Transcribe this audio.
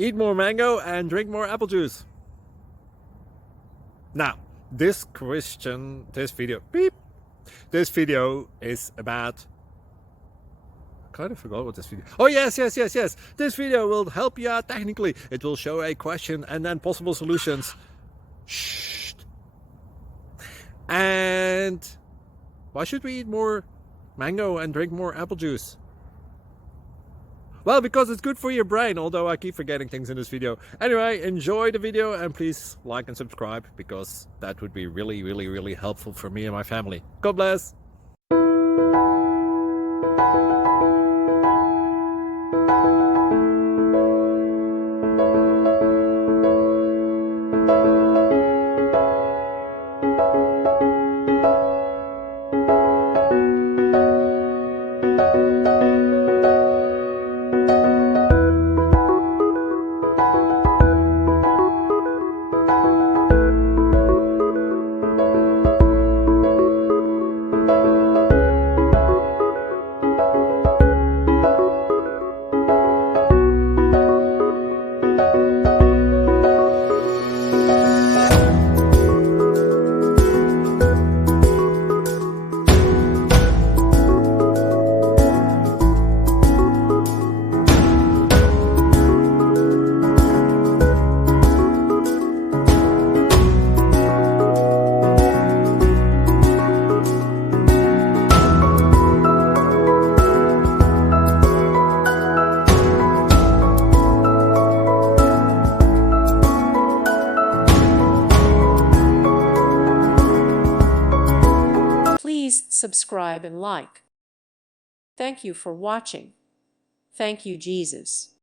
Eat more mango and drink more apple juice. Now, this video is about... I kind of forgot what this video... Oh, yes. This video will help you out technically. It will show a question and then possible solutions. Shh. And why should we eat more mango and drink more apple juice? Well, because it's good for your brain, although I keep forgetting things in this video. Anyway, enjoy the video and please like and subscribe, because that would be really helpful for me and my family. God bless! Please subscribe and like. Thank you for watching. Thank you, Jesus.